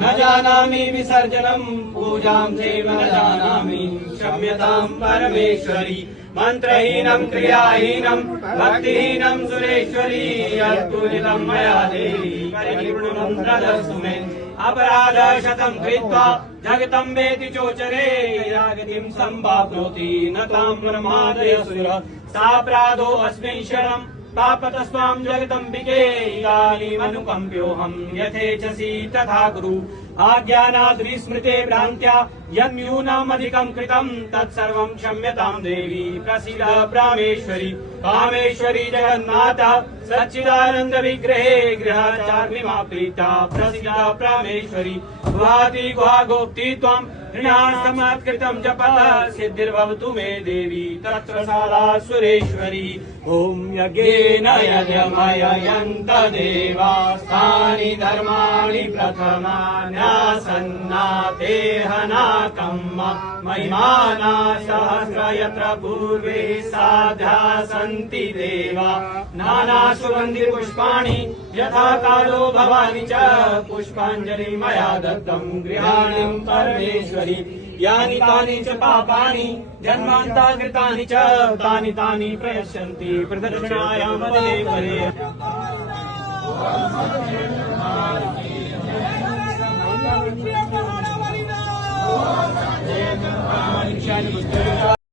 न जानामि विसर्जनम् पूजां चैव न जानामि क्षम्यतां परमेश्वरी मन्त्रहीनं क्रियाहीनं भक्तिहीनं सुरेश्वरी यत्पूजितं मया देवी परिपूर्णं तदस्तु मे अपराधशतं कृत्वा जगतं वेति चोचरे यागतिं सम्पाप्नोति न तां प्रमादयसुरः सापराधोऽस्मि शरणं पापतस्त्वां जगदम्बिके इदानीमनुकम्प्योऽहं यथेच्छसि तथा कुरु आज्ञानाद्विस्मृते भ्रान्त्या यन्यूनमधिकं कृतं तत्सर्वं क्षम्यतां देवी प्रसीद प्रामेश्वरी कामेश्वरी जगन्माता सच्चिदानन्द विग्रहे गृहाचार्मिमा प्रीता प्रसीद प्रामेश्वरी गुहाति गुहागोप्ति त्वं ऋणासमत्कृतं जपः सिद्धिर्भवतु मे देवी तत्र साला सुरेश्वरी ॐ यज्ञेन यज्ञमययन्त देवास्तानि धर्माणि प्रथमान्यासन्नातेहनाकम् महिमाना सहस्र यत्र पूर्वे साध्या सन्ति देवा नानासुगन्धिपुष्पाणि यथा कालो भवानि च पुष्पाञ्जलि मया दत्तं गृहाणं परमेश्वरी यानि तानि च पापानि जन्मान्तकृतानि च तानि तानि प्रयस्यन्ति प्रदर्शनायां पदे परे